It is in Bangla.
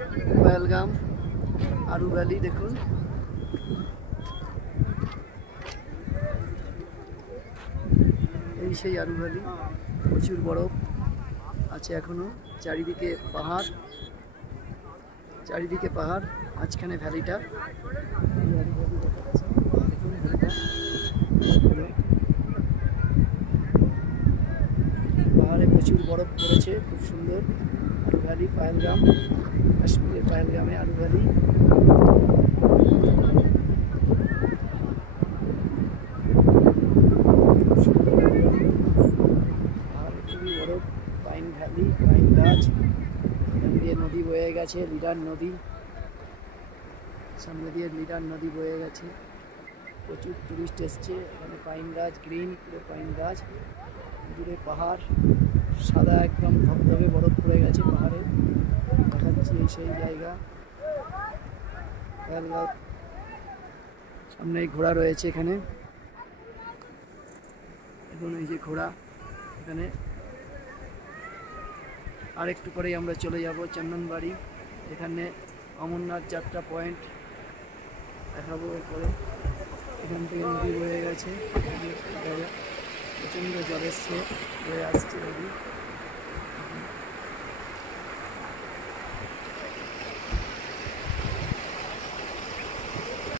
পহেলগাম আরু ভ্যালি দেখুন, এই সেই আরু ভ্যালি, প্রচুর বরফ আছে এখনো, চারিদিকে পাহাড়, চারিদিকে পাহাড়, মাঝখানে ভ্যালিটা। পাহাড়ে প্রচুর বরফ পড়েছে, খুব সুন্দর আরু ভ্যালি, পহেলগাম, কাশ্মীরের পহেলগামে আরু ভ্যালি। পাহাড়ে খুবই বরফ, পাইন ভ্যালি, পাইন গাছ, এখান দিয়ে নদী বয়ে গেছে, লিডার নদী, সামনে দিয়ে লিডার নদী বয়ে গেছে, প্রচুর টুরিস্ট এসছে এখানে। পাইন গাছ, গ্রিন পুরো পাইন গাছ, দূরে পাহাড়, সাদা একদম ধবধবে বরফ পড়ে গেছে পাহাড়ে, দেখাচ্ছি এই সেই জায়গা। সামনে ঘোড়া রয়েছে এখানে, এখন এই যে ঘোড়া এখানে। আর একটু পরেই আমরা চলে যাব চন্দনবাড়ি, এখানে অমরনাথ যাত্রা পয়েন্ট দেখাবো। এরপরে এখান থেকে নদী বয়ে গেছে, প্রচণ্ড জল এসছে, বয়ে আসছে নদী।